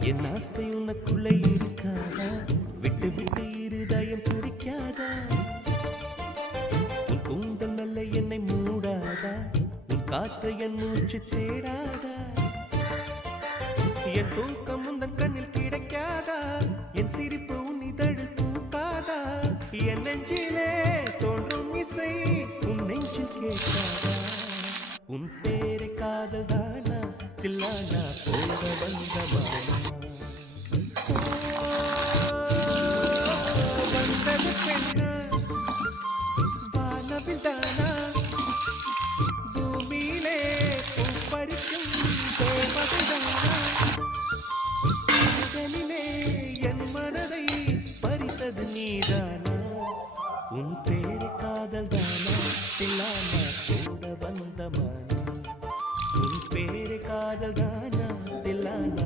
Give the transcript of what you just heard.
என் ஆசை உனக்குள்ளே இருக்காதா? விட்டு விட்டு இருதயம் துடிக்காதா? உன் கூந்தல் நல்ல என்னை மூடாதா? உன் காற்று என் மூச்சு தேடாதா? என் தூக்கம் உந்தன் கண்ணில் கிடைக்காதா? என் சிரிப்பு உன் இதழில் பூக்காதா? என் நெஞ்சிலே தோன்றும் இசை உன் நெஞ்சில் கேட்காதா? உன் பேரை காதல் தானா தில்லானா போக வந்தவானா?